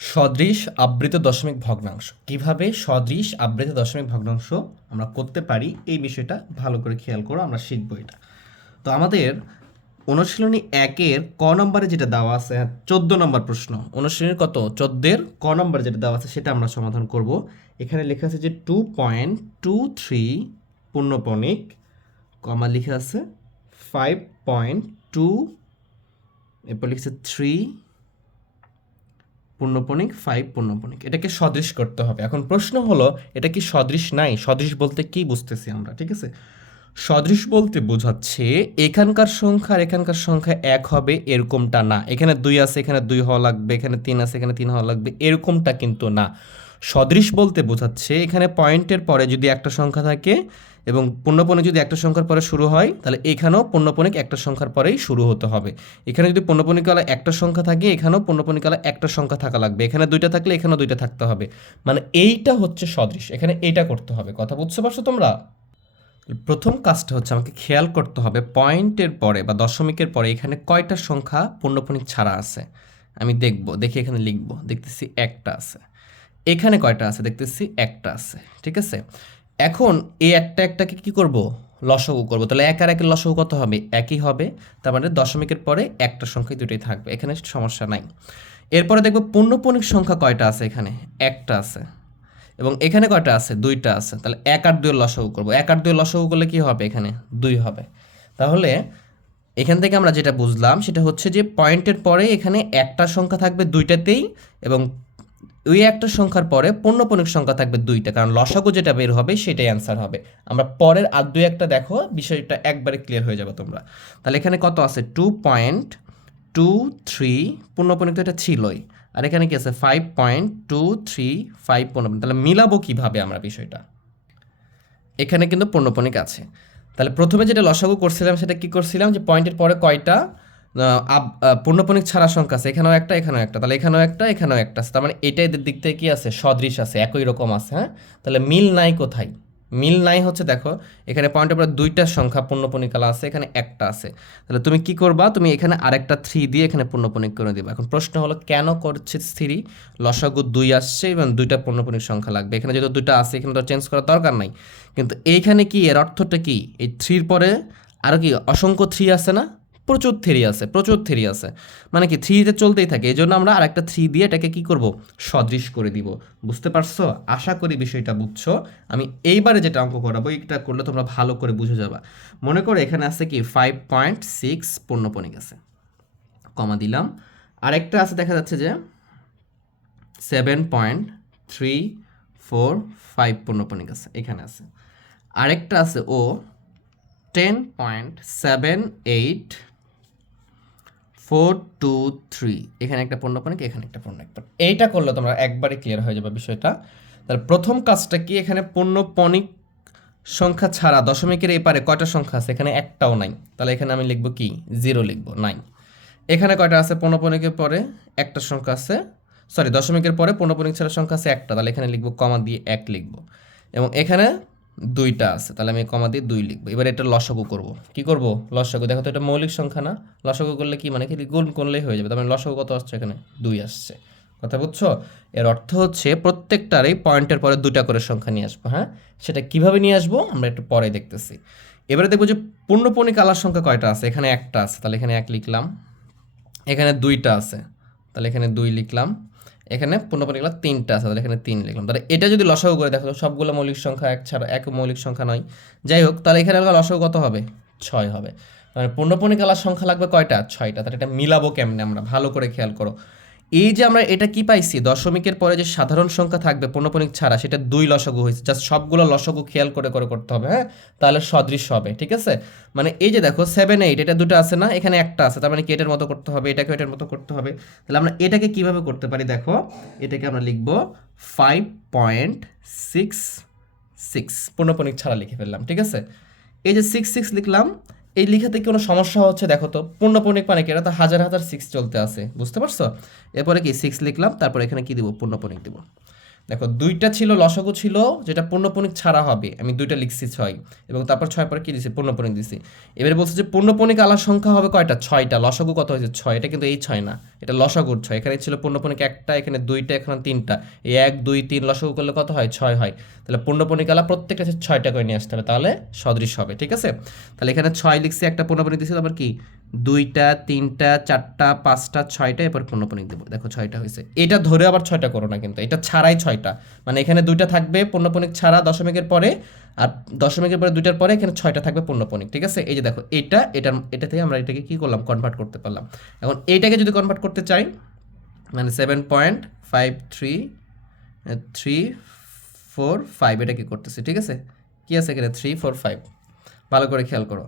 সদৃশ আবৃত দশমিক ভগ্নাংশ। কীভাবে সদৃশ আবৃত দশমিক ভগ্নাংশ আমরা করতে পারি? এই বিষয়টা ভালো করে খেয়াল করো, আমরা শিখব এটা। তো আমাদের অনুশীলনী একের ক নম্বরে যেটা দেওয়া আছে চোদ্দ নম্বর প্রশ্ন। অনুশীলনীর কত? চোদ্দের। ক নম্বরে যেটা দেওয়া আছে, সেটা আমরা সমাধান করব। এখানে লেখা আছে যে টু পয়েন্ট টু থ্রি পূর্ণপণিক কমা লিখে আছে ফাইভ পয়েন্ট টু, এরপর লিখছে থ্রি পূর্ণপণিক ফাইভ পূর্ণপণিক। এটাকে সদৃশ করতে হবে। এখন প্রশ্ন হলো, এটা কি সদৃশ নাই? সদৃশ বলতে কি বুঝতেছি আমরা, ঠিক আছে? সদৃশ বলতে বোঝাচ্ছে, এখানকার সংখ্যা আর এখানকার সংখ্যা এক হবে এরকমটা না। এখানে দুই আছে, এখানে দুই হওয়া লাগবে, এখানে তিন আছে, এখানে তিন হওয়া লাগবে, এরকমটা কিন্তু না। সদৃশ বলতে বোঝাচ্ছে, এখানে পয়েন্টের পরে যদি একটা সংখ্যা থাকে এবং পূর্ণপণিক যদি একটা সংখ্যার পরে শুরু হয়, তাহলে এখানেও পূর্ণপণিক একটা সংখ্যার পরেই শুরু হতে হবে। এখানে যদি পূর্ণপণিকালা একটা সংখ্যা থাকে, এখানেও পূর্ণপণিকালা একটা সংখ্যা থাকা লাগবে। এখানে দুইটা থাকলে এখানেও দুইটা থাকতে হবে। মানে এইটা হচ্ছে সদৃশ। এখানে এইটা করতে হবে। কথা বুঝতে পারছ তোমরা? প্রথম কাজটা হচ্ছে আমাকে খেয়াল করতে হবে পয়েন্টের পরে বা দশমিকের পরে এখানে কয়টা সংখ্যা পণ্যপণিক ছাড়া আছে। আমি দেখব, দেখি এখানে লিখব। দেখতেছি একটা আছে। এখানে কয়টা আছে? দেখতেছি একটা আছে। ঠিক আছে? এখন এই একটা একটাকে কি করব? লসগু করব। তাহলে এক আর একের লসগু কত হবে? একই হবে। তার মানে দশমিকের পরে একটা সংখ্যা দুটোই থাকবে। এখানে সমস্যা নাই। এরপরে দেখব পূর্ণপণিক সংখ্যা কয়টা আছে এখানে? একটা আছে। এবং এখানে কয়টা আছে? দুইটা আছে। তাহলে এক আর দুই লসগু করব। এক আর দুই লসগু করলে কি হবে এখানে? দুই হবে। তাহলে এখান থেকে আমরা যেটা বুঝলাম সেটা হচ্ছে যে পয়েন্টের পরে এখানে একটা সংখ্যা থাকবে দুইটাতেই এবং ওই একটা সংখ্যার পরে পূর্ণপণিক সংখ্যা থাকবে দুইটা, কারণ লসাগু যেটা বের হবে সেটাই অ্যান্সার হবে। আমরা পরের আর দুই একটা দেখো, বিষয়টা একবারে ক্লিয়ার হয়ে যাবে তোমরা। তাহলে এখানে কত আছে? টু পয়েন্ট টু থ্রি পূর্ণপণিক তো এটা ছিলই। আর এখানে কি আছে? Five point two three five পূর্ণপণিক তাহলে মিলাবো কীভাবে আমরা বিষয়টা? এখানে কিন্তু পূর্ণপণিক আছে। তাহলে প্রথমে যেটা লসাগু করছিলাম সেটা কি করছিলাম? যে পয়েন্টের পরে কয়টা? পূর্ণপণিক ছাড়া সংখ্যা আছে, এখানেও একটা এখানেও একটা, তাহলে এখানেও একটা এখানেও একটা আছে, তার মানে এটাই এদের দিক থেকে কি আছে? সদৃশ আছে, একই রকম আছে হ্যাঁ? তাহলে মিল নাই কোথায়? মিল নাই হচ্ছে দেখো, এখানে পয়েন্টের পরে দুইটা সংখ্যা পূর্ণপণিকালা আছে, এখানে একটা আছে। তাহলে তুমি কি করবা? তুমি এখানে আরেকটা থ্রি দিয়ে এখানে পূর্ণপণিক করে দিবা। এখন প্রশ্ন হলো, কেন করছে থ্রি লসাগু দুই আসছে এবং দুইটা পূর্ণপণিক সংখ্যা লাগবে। এখানে যেহেতু দুইটা আছে, এখানে তো চেঞ্জ করার দরকার নাই। কিন্তু এইখানে কি, এর অর্থটা কি? এই থ্রির পরে আরও কি, অসংখ্য থ্রি আছে না? প্রচুর থ্রি আছে, প্রচুর থ্রি আছে। মানে কি, থ্রিতে চলতেই থাকে এই জন্য আমরা আরেকটা থ্রি দিয়ে এটাকে কি করব? সদৃশ করে দিব। বুঝতে পারছ? আশা করি বিষয়টা বুঝছ। আমি এইবারে যেটা অঙ্ক করাবো এটা করলে তোমরা ভালো করে বুঝে যাবা। মনে করো এখানে আছে কি ফাইভ পয়েন্ট সিক্স পূর্ণপণিক আছে। কমা দিলাম। আরেকটা আছে, দেখা যাচ্ছে যে seven point three four five পূর্ণপণিক আছে, এখানে আছে। আরেকটা আছে, ও ten point seven eight four, two, three. এখানে একটা পণ্য পূর্ণপণিক এখানে একটা পূর্ণ এইটা করলে তোমরা একবারে ক্লিয়ার হয়ে যাবে বিষয়টা। তাহলে প্রথম কাজটা কি? এখানে পূর্ণপণিক সংখ্যা ছাড়া দশমিকের এই পারে কয়টা সংখ্যা আছে? এখানে একটাও নাই। তাহলে এখানে আমি লিখব কি? জিরো লিখব নাই এখানে কয়টা আছে? পূর্ণপণিকের পরে একটা সংখ্যা আছে। সরি দশমিকের পরে পূর্ণপণিক ছাড়া সংখ্যা আছে একটা। তাহলে এখানে লিখব, কমা দিয়ে এক লিখব। এবং এখানে দুইটা আছে, তাহলে আমি কমা দিয়ে দুই লিখব। এবার এটা লসাগু করব। কি করব? লসাগু, দেখো তো এটা মৌলিক সংখ্যা না? লসাগু করলে কি মানে কি? গুণ করলেই হয়ে যাবে। তার মানে লসাগু কত আসছে এখানে? দুই আসছে। কথা বুঝছ? এর অর্থ হচ্ছে প্রত্যেকটারই পয়েন্টের পরে দুটা করে সংখ্যা নিয়ে আসব হ্যাঁ? সেটা কীভাবে নিয়ে আসব? আমরা একটু পরে দেখতেছি। এবারে দেখব যে পূর্ণপণিক আলার সংখ্যা কয়টা আছে? এখানে একটা আছে, তাহলে এখানে এক লিখলাম। এখানে দুইটা আছে, তাহলে এখানে দুই লিখলাম। এখানে পূর্ণপণিকলা তিনটা আছে, তাহলে এখানে তিন লিখলাম। তাহলে এটা যদি লসাগু করে দেখো, সবগুলো মৌলিক সংখ্যা এক ছাড়া এক মৌলিক সংখ্যা নয়। যাই হোক, তাহলে এখানে লসাগু কত হবে? ছয় হবে। মানে পূর্ণপণিকালার সংখ্যা লাগবে কয়টা? ছয়টা। তাহলে এটা মিলাবো কেমনে? আমরা ভালো করে খেয়াল করো। এই যে আমরা এটা কি পাইছি? দশমিকের পরে যে সাধারণ সংখ্যা থাকবে, পণ্যপণিক ছাড়া, সেটা দুই লসাগু হয়েছে। জাস্ট সবগুলো লসাগু খেয়াল করে করে করতে হবে হ্যাঁ? তাহলে সদৃশ হবে, ঠিক আছে? মানে এই যে দেখো সেভেন এইট এটা দুটো আছে না? এখানে একটা আছে, তার মানে কি এটার মতো করতে হবে এটাকে এটার মতো করতে হবে। তাহলে আমরা এটাকে কীভাবে করতে পারি দেখো? এটাকে আমরা লিখব ফাইভ পয়েন্ট সিক্স সিক্স পূর্ণপণিক ছাড়া লিখে ফেললাম, ঠিক আছে? এই যে সিক্স সিক্স লিখলাম এই লিখাতে কোনো সমস্যা হচ্ছে, দেখো তো, পূর্ণপণিক মানে কি? এটা তো হাজার হাজার সিক্স চলতে আছে, বুঝতে পারছ? এরপরে কি সিক্স লিখলাম, তারপরে এখানে কি দিব? পূর্ণপণিক দিব। দেখো, দুইটা ছিল লসাগু ছিল, যেটা পূর্ণপণিক ছাড়া হবে। আমি দুইটা লিখছি ছয়, এবং তারপর ছয় পরে কি দিছি? পূর্ণপণিক দিছি। এবারে বলছে যে পূর্ণপণিক আলার সংখ্যা হবে কয়টা? ছয়টা। লসাগু কত হয়েছে? ছয়। এটা কিন্তু এই ছয় না। এটা লসাগুর ছয়। এখানে ছিল পূর্ণপণিক একটা, এখানে দুইটা, এখানে তিনটা। এই এক, দুই, তিন লসাগু করলে কত হয়? ছয় হয়। তাহলে পূর্ণপণিক আলা প্রত্যেকটা হচ্ছে ছয়টা করে নিয়ে আসতে হবে। তাহলে সদৃশ হবে, ঠিক আছে? তাহলে এখানে ছয় লিখছি, একটা পূর্ণপণিক দিছি, তারপর কি? দুইটা, তিনটা, চারটা, পাঁচটা, ছয়টা, এরপর পূর্ণপণিক দেবো। দেখো ছয়টা হয়েছে। এটা ধরে আবার ছয়টা করো না কিন্তু। এটা ছাড়াই ছয়টা। মানে এখানে দুইটা থাকবে পূর্ণপণিক ছাড়া দশমিকের পরে, আর দশমিকের পরে দুইটার পরে এখানে ছয়টা থাকবে পূর্ণপণিক, ঠিক আছে? এই যে দেখো, এটা, এটার, এটা থেকে আমরা এটাকে কি করলাম? কনভার্ট করতে পারলাম। এখন এইটাকে যদি কনভার্ট করতে চাই মানে seven point five three three four five এটা কি করতেছে, ঠিক আছে? কি আছে এখানে? থ্রি ফোর ফাইভ ভালো করে খেয়াল করো।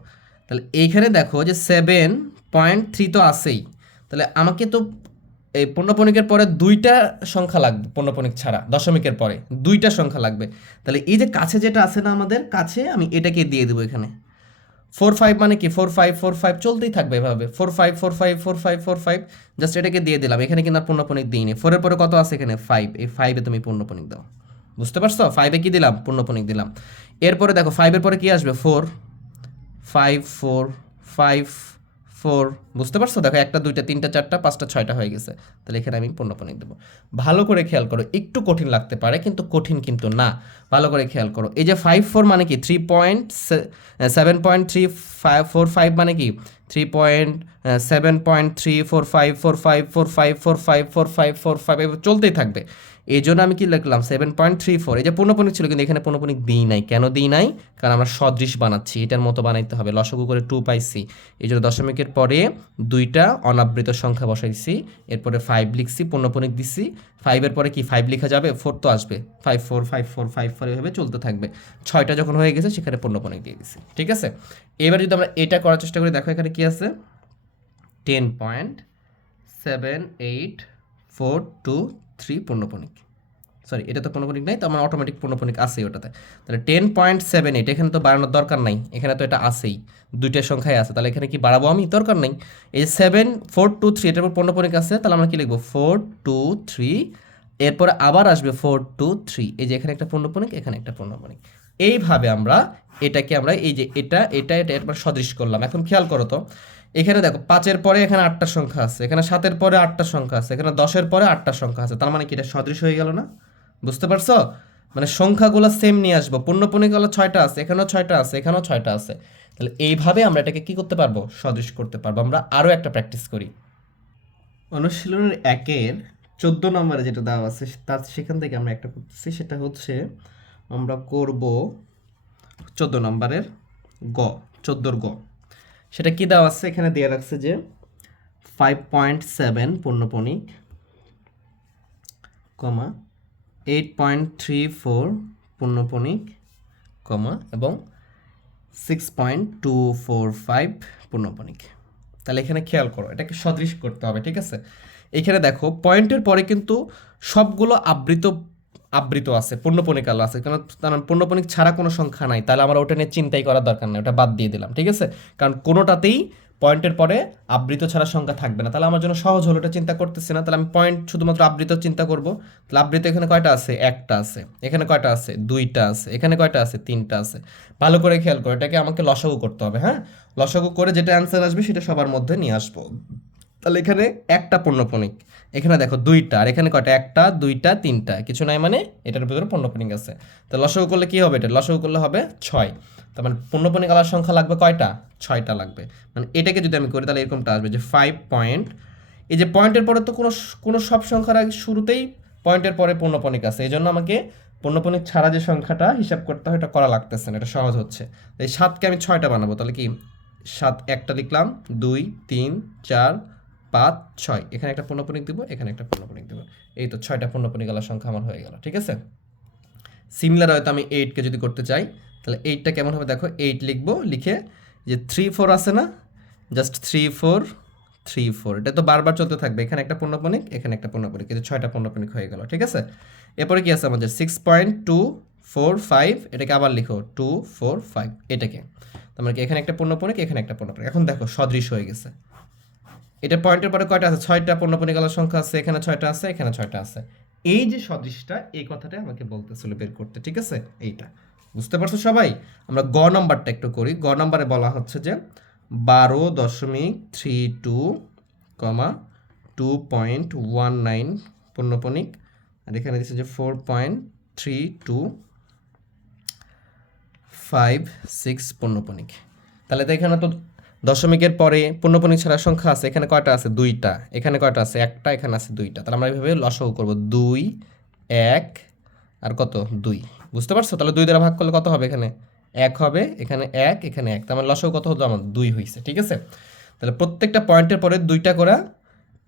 তাহলে এইখানে দেখো যে সেভেন পয়েন্ট থ্রি তো আছেই। তাহলে আমাকে তো এই পূর্ণপণিকের পরে দুইটা সংখ্যা লাগবে, পূর্ণপণিক ছাড়া, দশমিকের পরে দুইটা সংখ্যা লাগবে। তাহলে এই যে কাছে যেটা আছে না আমাদের, কাছে আমি এটাকে দিয়ে দেবো এখানে। ফোর ফাইভ মানে কি? ফোর ফাইভ ফোর ফাইভ চলতেই থাকবে এভাবে। Four five four five four five four five just এটাকে দিয়ে দিলাম। এখানে কিন্তু আর পূর্ণপণিক দিইনি। ফোরের পরে কত আছে এখানে? ফাইভ এই ফাইভে তুমি পূর্ণপণিক দাও। বুঝতে পারছ? ফাইভে কি দিলাম? পূর্ণপণিক দিলাম। এরপরে দেখো ফাইভের পরে কি আসবে? Four five four five four, বুঝতে পারছ? দেখো, একটা, দুইটা, তিনটা, চারটা, পাঁচটা, ছয়টা হয়ে গেছে। তাহলে এখানে আমি পূর্ণপণিক দেবো। ভালো করে খেয়াল করো, একটু কঠিন লাগতে পারে, কিন্তু কঠিন কিন্তু না। ভালো করে খেয়াল করো। এই যে ফাইভ ফোর মানে কি? Three point seven point three five four five মানে কি? Three point seven point three four five four five four five four five four five four five চলতেই থাকবে। এই জন্য আমি কি লিখলাম? সেভেন পয়েন্ট থ্রি ফোর এই যে পূর্ণপণিক ছিল কিন্তু এখানে পূর্ণপণিক দিই নাই। কেন দিই নাই? কারণ আমরা সদৃশ বানাচ্ছি। এটার মতো বানাইতে হবে। লসগু করে টু পাইছি এই জন্য দশমিকের পরে দুইটা অনাবৃত সংখ্যা বসাইছি। এরপরে ফাইভ লিখছি, পূর্ণপণিক দিছি। ফাইভের পরে কি? ফাইভ লেখা যাবে? ফোর তো আসবে। Five four five four five four এভাবে চলতে থাকবে। ছয়টা যখন হয়ে গেছে, সেখানে পূর্ণপণিক দিয়ে দিছি। ঠিক আছে? এবার যদি আমরা এটা করার চেষ্টা করি, দেখো এখানে কি আছে? Ten point seven eight four two three পূর্ণপণিক। Sorry এটা তো পূর্ণপণিক নাই, তো আমার অটোমেটিক পণ্যপণিক আছেই ওটাতে। তাহলে টেন পয়েন্ট সেভেন এইট এখানে তো বাড়ানোর দরকার নাই, এখানে তো এটা আছেই দুইটা সংখ্যায় আছে, তাহলে এখানে কি বাড়াবো আমি? দরকার নেই। এই সেভেন ফোর টু থ্রি এটার উপর পণ্যপণিক আছে, তাহলে আমরা কি লিখব? ফোর টু থ্রি এরপরে আবার আসবে ফোর টু থ্রি এই যে এখানে একটা পূর্ণপণিক, এখানে একটা পূর্ণপণিক। এইভাবে আমরা এটাকে আমরা, এই যে এটা এটা এটা এরপর সদৃশ করলাম। এখন খেয়াল করো তো এখানে দেখো, পাঁচের পরে এখানে আটটা সংখ্যা আছে, এখানে সাতের পরে আটটা সংখ্যা আছে, এখানে দশের পরে আটটা সংখ্যা আছে, তার মানে কি এটা সদৃশ হয়ে গেল না? বুঝতে পারছ? মানে সংখ্যাগুলো সেম নিয়ে আসব পূর্ণপণিকগুলো ছয়টা আছে, এখানেও ছয়টা আছে, এখানেও ছয়টা আছে। তাহলে এইভাবে আমরা এটাকে কি করতে পারব? সদৃশ করতে পারব। আমরা আরও একটা প্র্যাকটিস করি। অনুশীলনের একের চোদ্দ নম্বরে যেটা দেওয়া আছে, তার সেখান থেকে আমরা একটা করতেছি, সেটা হচ্ছে আমরা করব চোদ্দ নম্বরের গ, চোদ্দোর গ। সেটা কি দেওয়া আছে? এখানে দেওয়া রাখছে যে five point seven পূর্ণপণিক comma eight point three four পূর্ণপণিক comma এবং six point two four five পূর্ণপণিক। তাহলে এখানে খেয়াল করো, এটাকে সদৃশ করতে হবে, ঠিক আছে? এখানে দেখো পয়েন্টের পরে কিন্তু সবগুলো আবৃত আবৃত আছে, পূর্ণপণিক আলো আছে। কারণ পূর্ণপণিক ছাড়া কোনো সংখ্যা নাই। তাহলে আমরা ওটা নিয়ে চিন্তাই করার দরকার নেই, ওটা বাদ দিয়ে দিলাম, ঠিক আছে? কারণ কোনোটাতেই পয়েন্টের পরে আবৃত ছাড়া সংখ্যা থাকবে না। তাহলে আমার জন্য সহজ হলো এটা চিন্তা করতেছি না। তাহলে আমি পয়েন্ট শুধুমাত্র আবৃত চিন্তা করব। তাহলে আবৃত এখানে কয়টা আছে? একটা আছে। এখানে কয়টা আছে? দুইটা আছে। এখানে কয়টা আছে? তিনটা আছে। ভালো করে খেয়াল করো, এটাকে আমাকে লসাগু করতে হবে হ্যাঁ? লসাগু করে যেটা অ্যান্সার আসবে সেটা সবার মধ্যে নিয়ে আসব। তাহলে এখানে একটা পণ্যপণিক এখানে দেখো দুইটা, আর এখানে কয়টা? একটা, দুইটা, তিনটা। কিছু নাই মানে এটার ভিতরে পণ্যপণিক আছে। তো লসগু করলে কি হবে এটা? লসগু করলে হবে ছয়। তার মানে পণ্যপণিক আলার সংখ্যা লাগবে কয়টা? ছয়টা লাগবে। মানে এটাকে যদি আমি করি তাহলে এরকমটা আসবে যে ফাইভ পয়েন্ট এই যে পয়েন্টের পরে তো কোনো কোনো সব সংখ্যার আগে শুরুতেই পয়েন্টের পরে পণ্যপণিক আছে। এই জন্য আমাকে পণ্যপণিক ছাড়া যে সংখ্যাটা হিসাব করতে হয়, এটা করা লাগতেছে না, এটা সহজ হচ্ছে। এই সাতকে আমি ছয়টা বানাবো, তাহলে কি? সাত একটা লিখলাম, দুই, তিন, চার পাঁচ, ছয়। এখানে একটা পূর্ণপণিক দেবো, এখানে একটা পণ্যপণিক দেবো। এই তো ছয়টা পূর্ণপণিক আলার সংখ্যা আমার হয়ে গেল, ঠিক আছে? সিমিলার হয়তো আমি এইটকে যদি করতে চাই, তাহলে এইটটা কেমন হবে দেখো এইট লিখব, লিখে যে থ্রি ফোর আছে না just three four three four এটা তো বারবার চলতে থাকবে, এখানে একটা পূর্ণপণিক এখানে একটা পণ্যপণিক, এই যে ছয়টা পণ্যপণিক হয়ে গেল, ঠিক আছে? এরপরে কি আছে আমাদের? Six point two four five এটাকে আবার লিখো টু ফোর ফাইভ এটাকে। তার মানে কি এখানে একটা পূর্ণপণিক এখানে একটা পূর্ণপণিক এখন দেখো, সদৃশ হয়ে গেছে। এটা পয়েন্টের পরে কয়টা আছে? ছয়টা পূর্ণপণিক আলার সংখ্যা আছে, এখানে ছয়টা আছে, এখানে ছয়টা আছে। এই যে সদৃশটা, এই কথাটাই আমাকে বলতেছিল বের করতে, ঠিক আছে? এইটা। বুঝতে পারছ সবাই? আমরা গ নাম্বারটা একটু করি। গ নাম্বারে বলা হচ্ছে যে বারো দশমিক three two, comma two point one nine পণ্যপণিক আর এখানে দিচ্ছে যে four point three two five six পণ্যপণিক তাহলে তো এখানে তো দশমিকের পরে পূর্ণপণিক ছাড়া সংখ্যা আছে, এখানে কয়টা আছে? দুইটা। এখানে কয়টা আছে? একটা, এখানে আছে দুইটা। তাহলে আমরা এইভাবে লসও করব। দুই, এক, আর কত? দুই। বুঝতে পারছ? তাহলে দুই দ্বারা ভাগ করলে কত হবে এখানে? এক হবে, এখানে এক এখানে এক। তার মানে লসও কত হতো আমার দুই হয়েছে ঠিক আছে? তাহলে প্রত্যেকটা পয়েন্টের পরে দুইটা করে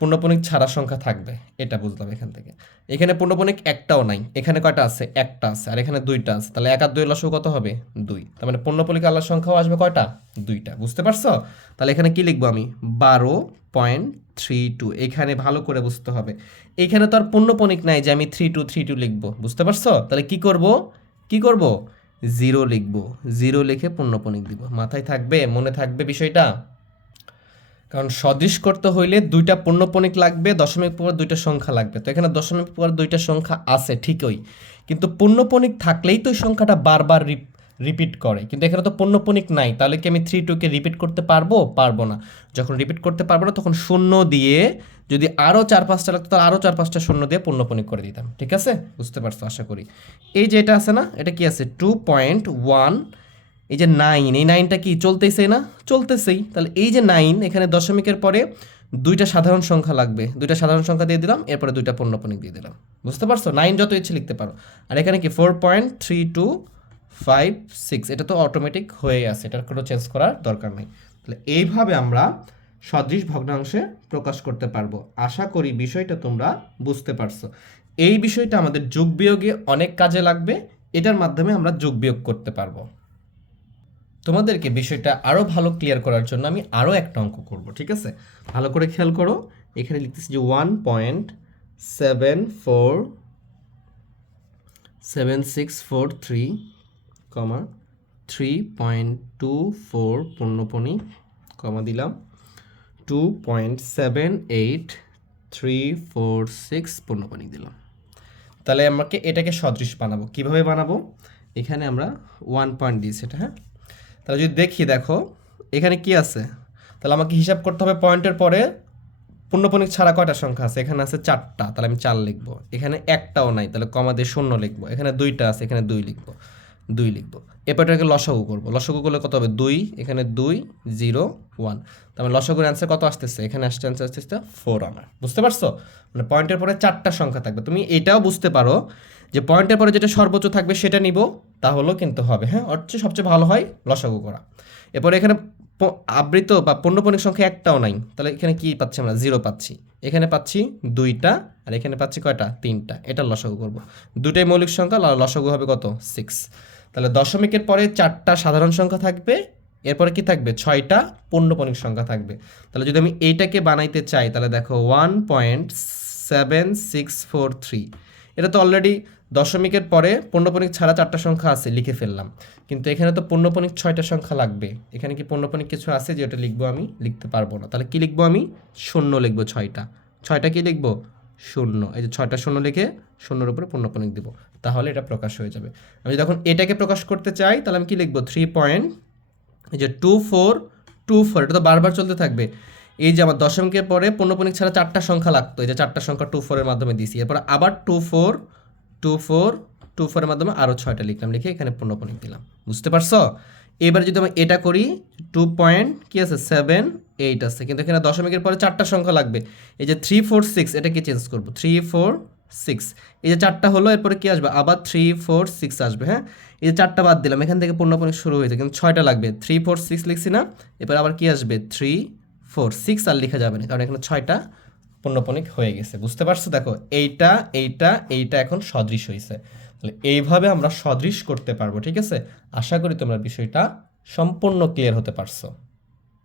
পূর্ণপণিক ছাড়া সংখ্যা থাকবে, এটা বুঝলাম এখান থেকে। এখানে পূর্ণপণিক একটাও নাই, এখানে কয়টা আছে? একটা আছে, আর এখানে দুইটা আছে। তাহলে এক আর দুই লসও কত হবে? দুই। তার মানে পূর্ণপণিক আল্লাহর সংখ্যাও আসবে কয়টা? দুইটা। বুঝতে পারছ? তাহলে এখানে কি লিখব আমি? বারো পয়েন্ট থ্রি টু। এখানে ভালো করে বুঝতে হবে। এখানে তো আর পূর্ণপণিক নাই যে আমি থ্রি টু থ্রি টু লিখব। বুঝতে পারছ? তাহলে কি করব? কি করব? জিরো লিখব। জিরো লিখে পূর্ণপণিক দিব। মাথায় থাকবে? মনে থাকবে বিষয়টা? কারণ সদৃশ করতে হইলে দুইটা পূর্ণপণিক লাগবে, দশমিক পর দুইটা সংখ্যা লাগবে। তো এখানে দশমিক পর দুইটা সংখ্যা আছে, ঠিকই। কিন্তু পূর্ণপণিক থাকলেই তো সংখ্যাটা বারবার রিপিট করে। কিন্তু এখানে তো পূর্ণপণিক নাই, তাহলে কি আমি থ্রি টুকে রিপিট করতে পারব? পারব না। যখন রিপিট করতে পারব না, তখন শূন্য দিয়ে যদি আরও চার পাঁচটা লাগতো, তাহলে আরও চার পাঁচটা শূন্য দিয়ে পূর্ণপণিক করে দিতাম। ঠিক আছে? বুঝতে পারছ, আশা করি। এই যে এটা আছে না, এটা কি আছে? টু পয়েন্ট ওয়ান এই যে নাইন এই নাইনটা কি চলতেছে না? চলতেছেই। তাহলে এই যে নাইন এখানে দশমিকের পরে দুইটা সাধারণ সংখ্যা লাগবে। দুইটা সাধারণ সংখ্যা দিয়ে দিলাম, এরপরে দুইটা পণ্যপণিক দিয়ে দিলাম। বুঝতে পারছ? নাইন যত ইচ্ছে লিখতে পারো। আর এখানে কি four point three two five six এটা তো অটোমেটিক হয়ে আছে, এটার কোনো চেঞ্জ করার দরকার নেই। তাহলে এইভাবে আমরা সদৃশ ভগ্নাংশে প্রকাশ করতে পারব। আশা করি বিষয়টা তোমরা বুঝতে পারছ। এই বিষয়টা আমাদের যোগ বিয়োগে অনেক কাজে লাগবে, এটার মাধ্যমে আমরা যোগ বিয়োগ করতে পারব। তোমাদেরকে বিষয়টা আরও ভালো ক্লিয়ার করার জন্য আমি আরও একটা অঙ্ক করব, ঠিক আছে? ভালো করে খেয়াল করো, এখানে লিখতেছি যে one point seven four seven six four three comma three point two four পণ্যপণি comma দিলাম two point seven eight three four six পণ্যপণি দিলাম। তাহলে আমাকে এটাকে সদৃশ বানাবো। কীভাবে বানাবো? এখানে আমরা ওয়ান পয়েন্ট দিয়েছি এটা হ্যাঁ? তাহলে যদি দেখি, দেখো, এখানে কি আছে? তাহলে আমাকে হিসাব করতে হবে পয়েন্টের পরে পূর্ণপণিক ছাড়া কয়টা সংখ্যা আছে? এখানে আছে চারটা, তাহলে আমি চার লিখব। এখানে একটাও নাই, তাহলে কমা দিয়ে শূন্য লিখব। এখানে দুইটা আছে, এখানে দুই লিখব দুই লিখব। এরপরটাকে লসাগু করব। লসাগু করলে কত হবে? দুই, এখানে দুই, জিরো, ওয়ান। তাহলে লসাগুর অ্যান্সার কত আসতেছে? এখানে আসতে অ্যান্সার আসতেছে ফোর আমার। বুঝতে পারছ? মানে পয়েন্টের পরে চারটা সংখ্যা থাকবে। তুমি এটাও বুঝতে পারো যে পয়েন্টের পরে যেটা সর্বোচ্চ থাকবে সেটা নিব তাহলেও কিন্তু হবে হ্যাঁ? অর্থ সবচেয়ে ভালো হয় লসাগু করা। এরপরে এখানে আবৃত বা পণ্যপণিক সংখ্যা একটাও নাই, তাহলে এখানে কি পাচ্ছি আমরা? জিরো পাচ্ছি। এখানে পাচ্ছি দুইটা, আর এখানে পাচ্ছি কয়টা? তিনটা। এটা লসাগু করব। দুটাই মৌলিক সংখ্যা লসাগু হবে কত? সিক্স তাহলে দশমিকের পরে চারটা সাধারণ সংখ্যা থাকবে, এরপরে কি থাকবে? ছয়টা পণ্যপণিক সংখ্যা থাকবে। তাহলে যদি আমি এইটাকে বানাইতে চাই, তাহলে দেখো one point seven six four three এটা তো অলরেডি দশমিকের পরে পণ্যপণিক ছাড়া চারটা সংখ্যা আছে, লিখে ফেললাম। কিন্তু এখানে তো পূর্ণপণিক ছয়টা সংখ্যা লাগবে। এখানে কি পণ্যপণিক কিছু আছে যেটা লিখব আমি? লিখতে পারব না। তাহলে কি লিখব আমি? শূন্য লিখব ছয়টা। ছয়টা কি লিখব? শূন্য। এই যে ছয়টা শূন্য লিখে শূন্যর উপরে পূর্ণপণিক দিব। তাহলে এটা প্রকাশ হয়ে যাবে। আমি যদি এখন এটাকে প্রকাশ করতে চাই, তাহলে আমি কি লিখব? থ্রি পয়েন্ট এই যে টু ফোর টু ফোর এটা তো বারবার চলতে থাকবে। এই যে আমার দশমিকের পরে পূর্ণপণিক ছাড়া চারটা সংখ্যা লাগতো। এই যে চারটা সংখ্যা টু ফোরের মাধ্যমে দিয়েছি। এরপর আবার two four two four, two ফোরের মাধ্যমে আরও ছয়টা লিখলাম, লিখে এখানে পূর্ণপণিক দিলাম। বুঝতে পারছ? এবার যদি আমি এটা করি, টু পয়েন্ট কী আছে? সেভেন, এইট আছে। কিন্তু এখানে দশমিকের পরে চারটা সংখ্যা লাগবে। এই যে থ্রি ফোর সিক্স এটাকে চেঞ্জ করব? Three four six. এই যে চারটা হলো, এরপরে কী আসবে? আবার থ্রি ফোর সিক্স আসবে হ্যাঁ? এই যে চারটা বাদ দিলাম, এখান থেকে পূর্ণপণিক শুরু হয়েছে কিন্তু ছয়টা লাগবে। থ্রি ফোর সিক্স লিখছি না, এবার আবার কী আসবে? থ্রি ফোর সিক্স আর লেখা যাবে না, কারণ এখানে ছয়টা পূর্ণপণিক হয়ে গেছে। বুঝতে পারছ? দেখো, এইটা এইটা এইটা এখন সদৃশ হয়েছে তাহলে এইভাবে আমরা সদৃশ করতে পারব, ঠিক আছে? আশা করি তোমরা বিষয়টা সম্পূর্ণ ক্লিয়ার হতে পারছ।